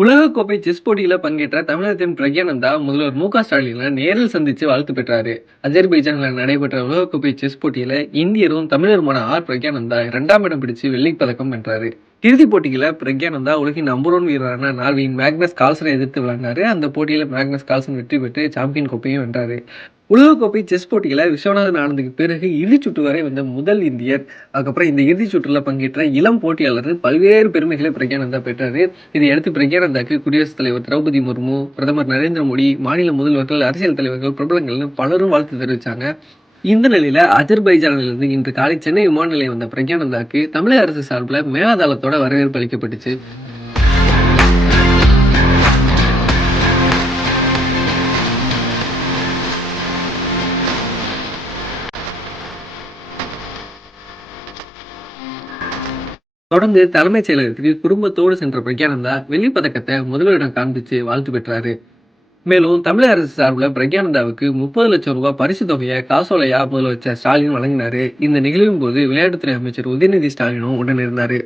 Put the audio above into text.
உலகக்கோப்பை செஸ் போட்டியில பங்கேற்ற தமிழகத்தின் பிரக்யானந்தா முதல்வர் மு.க. ஸ்டாலினை நேரில் சந்திச்சு வாழ்த்து பெற்றாரு. அஜர்பைஜான்ல நடைபெற்ற உலகக்கோப்பை செஸ் போட்டியில இந்தியரும் தமிழருமான பிரக்யானந்தா 2ஆம் இடம் பிடிச்சு வெள்ளிப் பதக்கம் வென்றாரு. இறுதிப் போட்டியில பிரக்யானந்தா உலகின் நம்பர் 1 வீரரான நார்வேயின் மேக்னஸ் கால்சனை எதிர்த்து விளையாண்டாரு. அந்த போட்டியில மேக்னஸ் கால்சன் வெற்றி பெற்று சாம்பியன் கோப்பையும் வென்றாரு. உலகக்கோப்பை செஸ் போட்டியில விஸ்வநாதன் ஆனந்துக்கு பிறகு இறுதிச் சுற்று வரை வந்த முதல் இந்தியர். அதுக்கப்புறம் இந்த இறுதிச் சுற்றுல பங்கேற்ற இளம் போட்டியாளர் பல்வேறு பெருமைகளை பிரக்யானந்தா பெற்றாரு. இதையடுத்து பிரக்யானந்தாக்கு குடியரசுத் தலைவர் திரௌபதி முர்மு, பிரதமர் நரேந்திர மோடி, மாநில முதல்வர்கள், அரசியல் தலைவர்கள், பிரபலங்கள்னு பலரும் வாழ்த்து தெரிவிச்சாங்க. இந்த நிலையில அஜர்பைஜானிலிருந்து இன்று காலை சென்னை விமான நிலையம் வந்த பிரக்யானந்தாக்கு தமிழக அரசு சார்பில் மேளதாளத்தோட வரவேற்பு அளிக்கப்பட்டுச்சு. தொடர்ந்து தலைமைச் செயலகத்துக்கு குடும்பத்தோடு சென்ற பிரக்யானந்தா வெள்ளிப் பதக்கத்தை முதல்வரிடம் காண்பிச்சு வாழ்த்து பெற்றாரு. மேலும் தமிழக அரசு சார்பில் பிரக்யானந்தாவுக்கு 30 லட்சம் ரூபாய் பரிசு தொகையை காசோலையா முதலமைச்சர் ஸ்டாலின் வழங்கினாரு. இந்த நிகழ்வின் போது விளையாட்டுத்துறை அமைச்சர் உதயநிதி ஸ்டாலினும் உடனிருந்தாரு.